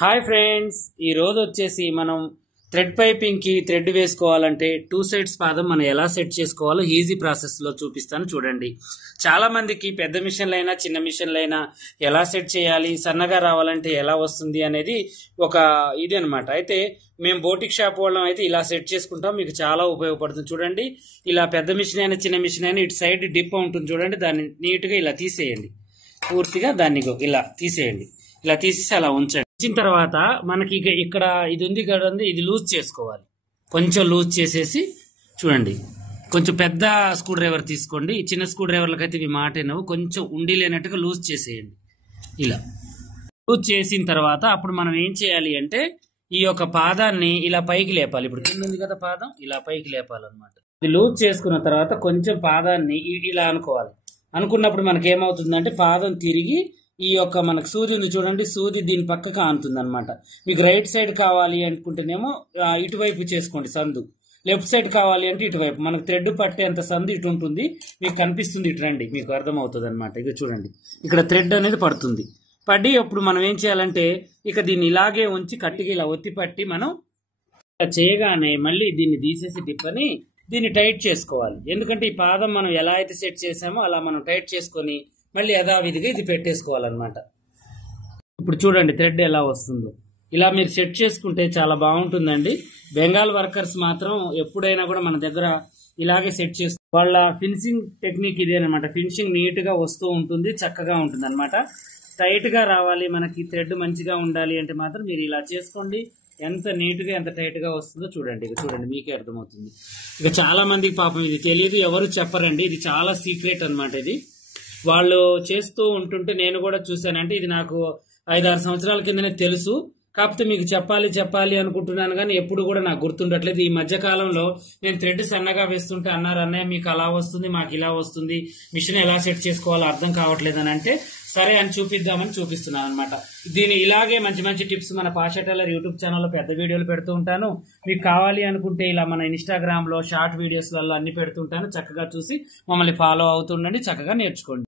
Hi friends, ఈ రోజు వచ్చేసి మనం థ్రెడ్ పైపింగ్ కి థ్రెడ్ వేసుకోవాలంటే టూ సైడ్స్ పాదం మనం ఎలా సెట్ చేసుకోవాలో ఈజీ ప్రాసెస్ లో చూపిస్తాను చూడండి. చాలా మందికి పెద్ద మిషన్లైనా చిన్న మిషన్లైనా ఎలా సెట్ చేయాలి, సన్నగా రావాలంటే ఎలా వస్తుంది అనేది ఒక ఇది అనమాట. అయితే మేము బోటిక్ షాప్ వాళ్ళం అయితే ఇలా సెట్ చేసుకుంటాం, మీకు చాలా ఉపయోగపడుతుంది. చూడండి, ఇలా పెద్ద మిషన్ అయినా చిన్న మిషన్ అయినా ఇటు సైడ్ డిప్ ఉంటుంది చూడండి, దాన్ని నీట్గా ఇలా తీసేయండి. పూర్తిగా దాన్ని ఇలా తీసేయండి. ఇలా తీసేసి అలా ఉంచండి. ఉంచిన తర్వాత మనకి ఇక్కడ ఇది ఉంది కదండి, ఇది లూజ్ చేసుకోవాలి. కొంచెం లూజ్ చేసేసి చూడండి, కొంచెం పెద్ద స్క్రూ డ్రైవర్ తీసుకోండి. ఈ చిన్న స్క్రూ డ్రైవర్లకైతే ఇవి మాట అయినవు, కొంచెం ఉండి లేనట్టుగా లూజ్ చేసేయండి. ఇలా లూజ్ చేసిన తర్వాత అప్పుడు మనం ఏం చేయాలి అంటే ఈ యొక్క పాదాన్ని ఇలా పైకి లేపాలి. ఇప్పుడు కింద ఉంది కదా పాదం, ఇలా పైకి లేపాలన్నమాట. ఇది లూజ్ చేసుకున్న తర్వాత కొంచెం పాదాన్ని ఇలా అనుకోవాలి. అనుకున్నప్పుడు మనకి ఏమవుతుందంటే పాదం తిరిగి ఈ యొక్క మనకు సూది ఉంది చూడండి, సూది దీని పక్కకు ఆనుతుంది అనమాట. మీకు రైట్ సైడ్ కావాలి అనుకుంటేనేమో ఇటువైపు చేసుకోండి సందు, లెఫ్ట్ సైడ్ కావాలి అంటే ఇటువైపు. మనకు థ్రెడ్ పట్టేంత సందు ఇటు ఉంటుంది, మీకు కనిపిస్తుంది. ఇటు రండి, మీకు అర్థమవుతుంది అనమాట. ఇక చూడండి, ఇక్కడ థ్రెడ్ అనేది పడుతుంది. పడి అప్పుడు మనం ఏం చేయాలంటే ఇక దీన్ని ఇలాగే ఉంచి కట్టిగా ఇలా ఒత్తి పట్టి మనం చేయగానే మళ్ళీ దీన్ని తీసేసి డిప్పని దీన్ని టైట్ చేసుకోవాలి. ఎందుకంటే ఈ పాదం మనం ఎలా అయితే సెట్ చేసామో అలా మనం టైట్ చేసుకొని మళ్ళీ యథావిధిగా ఇది పెట్టేసుకోవాలన్నమాట. ఇప్పుడు చూడండి థ్రెడ్ ఎలా వస్తుందో. ఇలా మీరు సెట్ చేసుకుంటే చాలా బాగుంటుందండి. బెంగాల్ వర్కర్స్ మాత్రం ఎప్పుడైనా కూడా మన దగ్గర ఇలాగే సెట్ చేస్తూ వాళ్ళ ఫినిషింగ్ టెక్నిక్ ఇదేనమాట. ఫినిషింగ్ నీట్ గా వస్తూ ఉంటుంది, చక్కగా ఉంటుంది అనమాట. టైట్ గా రావాలి, మనకి థ్రెడ్ మంచిగా ఉండాలి అంటే మాత్రం మీరు ఇలా చేసుకోండి. ఎంత నీట్ గా ఎంత టైట్ గా వస్తుందో చూడండి. ఇక చూడండి, మీకే అర్థమవుతుంది. ఇక చాలా మందికి పాపం ఇది తెలియదు, ఎవరు చెప్పరండి. ఇది చాలా సీక్రెట్ అనమాట. ఇది వాళ్ళు చేస్తూ ఉంటుంటే నేను కూడా చూశానంటే ఇది నాకు 5-6 సంవత్సరాల కిందనే తెలుసు. కాకపోతే మీకు చెప్పాలి అనుకుంటున్నాను కానీ ఎప్పుడు కూడా నాకు గుర్తుండట్లేదు. ఈ మధ్య కాలంలో నేను థ్రెడ్ సన్నగా వేస్తుంటే అన్నారు, అన్నయ్య మీకు అలా వస్తుంది, మాకు ఇలా వస్తుంది, మిషన్ ఎలా సెట్ చేసుకోవాలో అర్థం కావట్లేదు అని అంటే సరే అని చూపిద్దామని చూపిస్తున్నాను అనమాట. దీని ఇలాగే మంచి మంచి టిప్స్ మన పాషా టైలర్ యూట్యూబ్ ఛానల్లో పెద్ద వీడియోలు పెడుతూ ఉంటాను. మీకు కావాలి అనుకుంటే ఇలా మన ఇన్స్టాగ్రామ్ లో షార్ట్ వీడియోస్లలో అన్ని పెడుతుంటాను. చక్కగా చూసి మమ్మల్ని ఫాలో అవుతుండండి, చక్కగా నేర్చుకోండి.